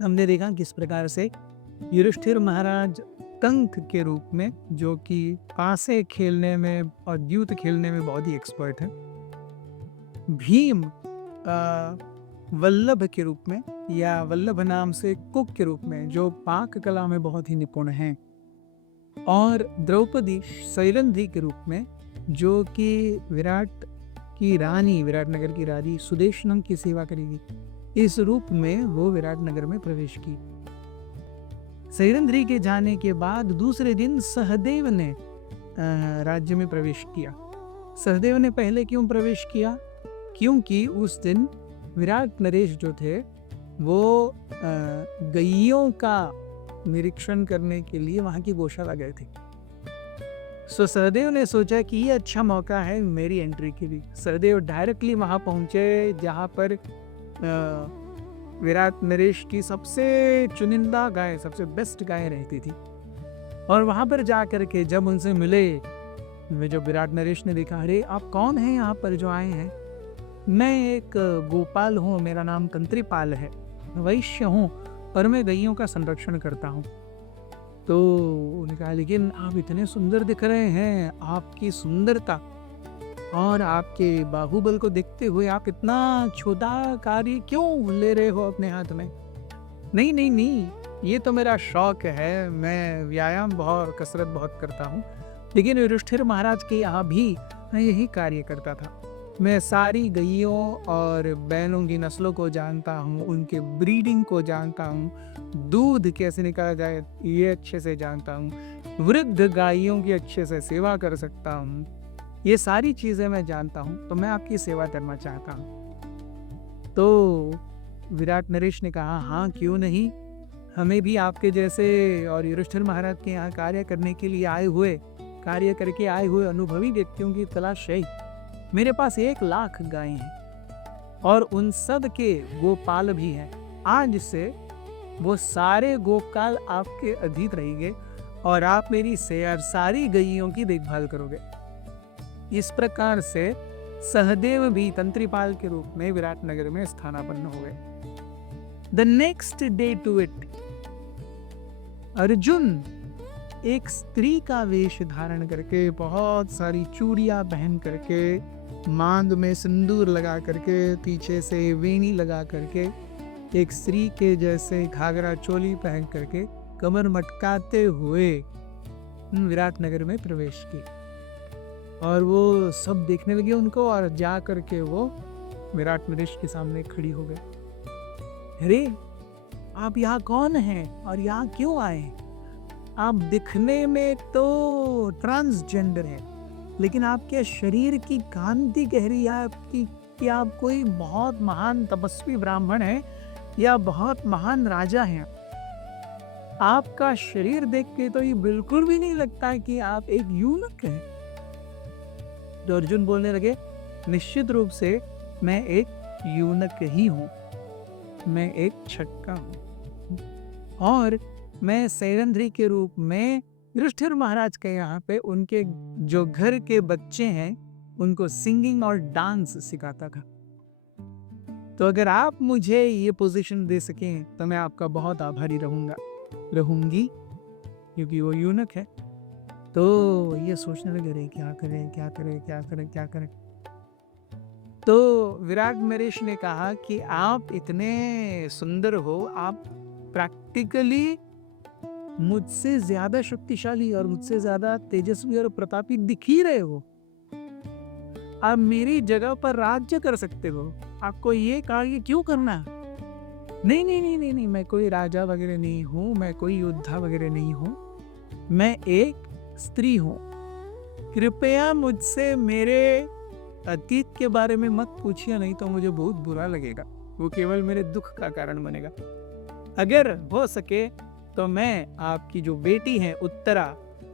हमने देखा किस प्रकार से युधिष्ठिर महाराज कंक के रूप में, जो कि पासे खेलने में और द्यूत खेलने में बहुत ही एक्सपर्ट है, भीम वल्लभ के रूप में या वल्लभ नाम से कुक के रूप में जो पाक कला में बहुत ही निपुण हैं, और द्रौपदी शैलंधी के रूप में जो कि विराट नगर की रानी सुदेशनम की सेवा करेगी, इस रूप में वो विराट नगर में प्रवेश की। शैलंधी के जाने के बाद दूसरे दिन सहदेव ने राज्य में प्रवेश किया। सहदेव ने पहले क्यों प्रवेश किया? क्योंकि उस दिन विराट नरेश जो थे वो गैयों का निरीक्षण करने के लिए वहां की गौशाला गए थे। सो सहदेव ने सोचा कि ये अच्छा मौका है मेरी एंट्री के लिए। सहदेव डायरेक्टली वहां पहुंचे जहां पर विराट नरेश की सबसे चुनिंदा गाय, सबसे बेस्ट गाय रहती थी। और वहां पर जा करके जब उनसे मिले, जब विराट नरेश ने देखा, अरे आप कौन हैं यहाँ पर जो आए हैं? मैं एक गोपाल हूँ, मेरा नाम कंत्रीपाल है, वैश्य हूँ और मैं गैयों का संरक्षण करता हूँ। तो उन्होंने कहा, लेकिन आप इतने सुंदर दिख रहे हैं, आपकी सुंदरता और आपके बाहुबल को देखते हुए आप इतना छोटा कार्य क्यों ले रहे हो अपने हाथ में? नहीं नहीं नहीं, ये तो मेरा शौक है, मैं व्यायाम बहुत, कसरत बहुत करता हूँ। लेकिन युधिष्ठिर महाराज के यहाँ भी मैं यही कार्य करता था। मैं सारी गैयों और बैलों की नस्लों को जानता हूँ, उनके ब्रीडिंग को जानता हूँ, दूध कैसे निकाला जाए ये अच्छे से जानता हूँ, वृद्ध गायों की अच्छे से सेवा कर सकता हूँ, ये सारी चीज़ें मैं जानता हूँ, तो मैं आपकी सेवा करना चाहता हूँ। तो विराट नरेश ने कहा, हाँ क्यों नहीं, हमें भी आपके जैसे और युधिष्ठिर महाराज के यहाँ कार्य करने के लिए कार्य करके आए हुए अनुभवी व्यक्तियों की तलाश है। मेरे पास 1,00,000 गायें हैं और उन सब के गोपाल भी हैं। आज से वो सारे गोपाल आपके अधीन रहेंगे और आप मेरी सारी गैयों की देखभाल करोगे। इस प्रकार से सहदेव भी तंत्रीपाल के रूप में विराट नगर में स्थानापन्न हो गए। The next day to it, Arjun एक स्त्री का वेश धारण करके, बहुत सारी चूड़ियां पहन करके, मांग में सिंदूर लगा करके, पीछे से वेणी लगा करके, एक स्त्री के जैसे घाघरा चोली पहन करके, कमर मटकाते हुए विराट नगर में प्रवेश की। और वो सब देखने लगे उनको और जा करके वो विराट नरेश के सामने खड़ी हो गए। अरे आप यहाँ कौन हैं और यहाँ क्यों आए? आप दिखने में तो ट्रांसजेंडर हैं, लेकिन आपके शरीर की कांति कह रही है आपकी कि आप कोई बहुत महान तपस्वी ब्राह्मण हैं या बहुत महान राजा हैं। आपका शरीर देख के तो ये बिल्कुल भी नहीं लगता कि आप एक यूनक हैं। तो अर्जुन बोलने लगे, निश्चित रूप से मैं एक यूनक ही हूँ, मैं एक छक्का हूँ और मैं शैलंधी के रूप में युधिष्ठिर महाराज के यहाँ पे उनके जो घर के बच्चे हैं उनको सिंगिंग और डांस सिखाता था। तो अगर आप मुझे ये पोजीशन दे सकें तो मैं आपका बहुत आभारी रहूंगी, क्योंकि वो यूनक है। तो ये सोचने लगे, रहे क्या करें। तो विराट नरेश ने कहा कि आप इतने सुंदर हो, आप प्रैक्टिकली मुझसे ज्यादा शक्तिशाली और मुझसे ज्यादा तेजस्वी और प्रतापी दिख ही रहे हो। आप मेरी जगह पर राज्य कर सकते हो, आपको ये कार्य क्यों करना? नहीं नहीं नहीं नहीं नहीं, मैं कोई राजा वगैरह नहीं हूँ, मैं कोई योद्धा वगैरह नहीं हूँ, मैं एक स्त्री हूँ। कृपया मुझसे मेरे अतीत के बारे में मत पूछिए, नहीं तो मुझे बहुत बुरा लगेगा, वो केवल मेरे दुख का कारण बनेगा। अगर हो सके तो मैं आपकी जो बेटी है उत्तरा,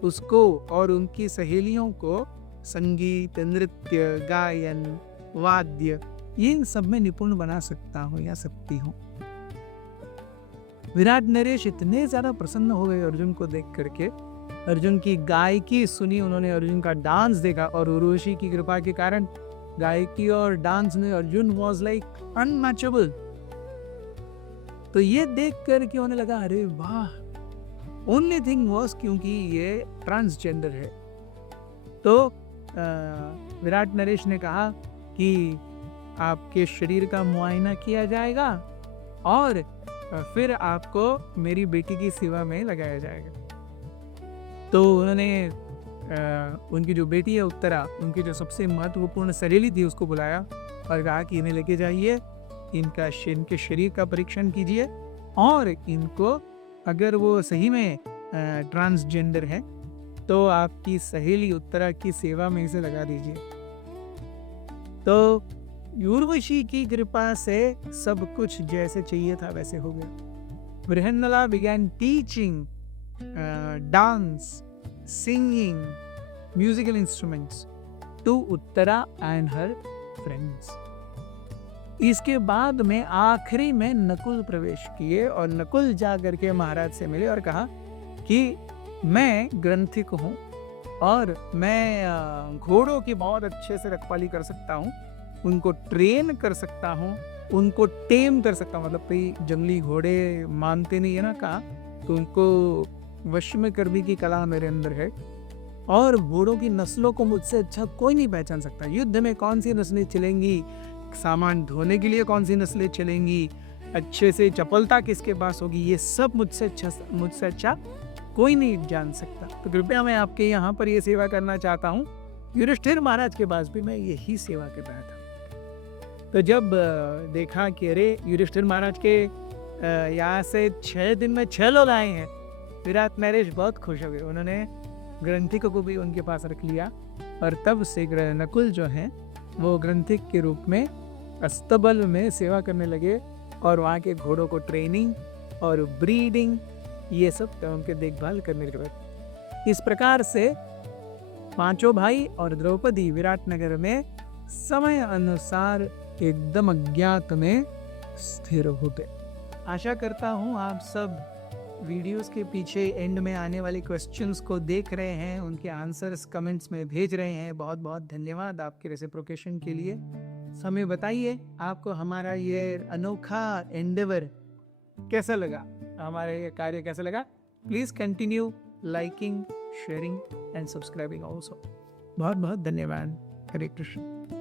उसको और उनकी सहेलियों को संगीत, नृत्य, गायन, वाद्य, इन सब में निपुण बना सकता हूँ या सकती हूँ। विराट नरेश इतने ज्यादा प्रसन्न हो गए अर्जुन को देख करके, अर्जुन की गायकी सुनी उन्होंने, अर्जुन का डांस देखा और उर्वशी की कृपा के कारण गायकी और डांस में अर्जुन वॉज लाइक अनमैचेबल। तो ये देख कर के उन्हें लगा अरे वाह, ओनली थिंग वॉज क्योंकि ये ट्रांसजेंडर है। तो विराट नरेश ने कहा कि आपके शरीर का मुआयना किया जाएगा और फिर आपको मेरी बेटी की सेवा में लगाया जाएगा। तो उन्होंने उनकी जो बेटी है उत्तरा, उनकी जो सबसे महत्वपूर्ण सहेली थी, उसको बुलाया और कहा कि इन्हें लेके जाइए, इनके शरीर का परीक्षण कीजिए और इनको अगर वो सही में ट्रांसजेंडर है तो आपकी सहेली उत्तरा की सेवा में इसे लगा दीजिए। तो उर्वशी की कृपा से सब कुछ जैसे चाहिए था वैसे हो गया। Brihannala began teaching dance, singing, musical instruments to Uttara and her friends. इसके बाद में आखिरी में नकुल प्रवेश किए और नकुल जाकर के महाराज से मिले और कहा कि मैं ग्रंथिक हूँ और मैं घोड़ों की बहुत अच्छे से रखवाली कर सकता हूँ, उनको ट्रेन कर सकता हूँ, उनको टेम कर सकता हूँ। मतलब कोई जंगली घोड़े मानते नहीं है ना कहा, तो उनको वश में करने की कला मेरे अंदर है और घोड़ों की नस्लों को मुझसे अच्छा कोई नहीं पहचान सकता। युद्ध में कौन सी नस्लें चलेंगी, सामान ढोने के लिए कौन सी नस्लें चलेंगी, अच्छे से चपलता किसके पास होगी, ये सब मुझसे अच्छा कोई नहीं जान सकता। तो कृपया मैं आपके यहाँ पर ये सेवा करना चाहता हूँ। युधिष्ठिर महाराज के पास भी मैं यही सेवा कर रहा था। तो जब देखा कि अरे युधिष्ठिर महाराज के यहाँ से 6 दिन में 6 लोग आए हैं, विराट नरेश बहुत खुश हो गए। उन्होंने ग्रंथिक को भी उनके पास रख लिया और तब से नकुल जो है वो ग्रंथिक के रूप में अस्तबल में सेवा करने लगे और वहाँ के घोड़ों को ट्रेनिंग और ब्रीडिंग ये सब उनके देखभाल करने लगे। इस प्रकार से 5 भाई और द्रौपदी विराटनगर में समय अनुसार एकदम अज्ञात में स्थिर हो गए। आशा करता हूँ आप सब वीडियोस के पीछे एंड में आने वाले क्वेश्चंस को देख रहे हैं, उनके आंसर्स कमेंट्स में भेज रहे हैं। बहुत बहुत धन्यवाद आपके रेसिप्रोकेशन के लिए। हमें बताइए आपको हमारा ये अनोखा एंडेवर कैसा लगा, हमारा ये कार्य कैसा लगा। Please continue liking, sharing and subscribing also. बहुत बहुत धन्यवाद। हरे कृष्ण।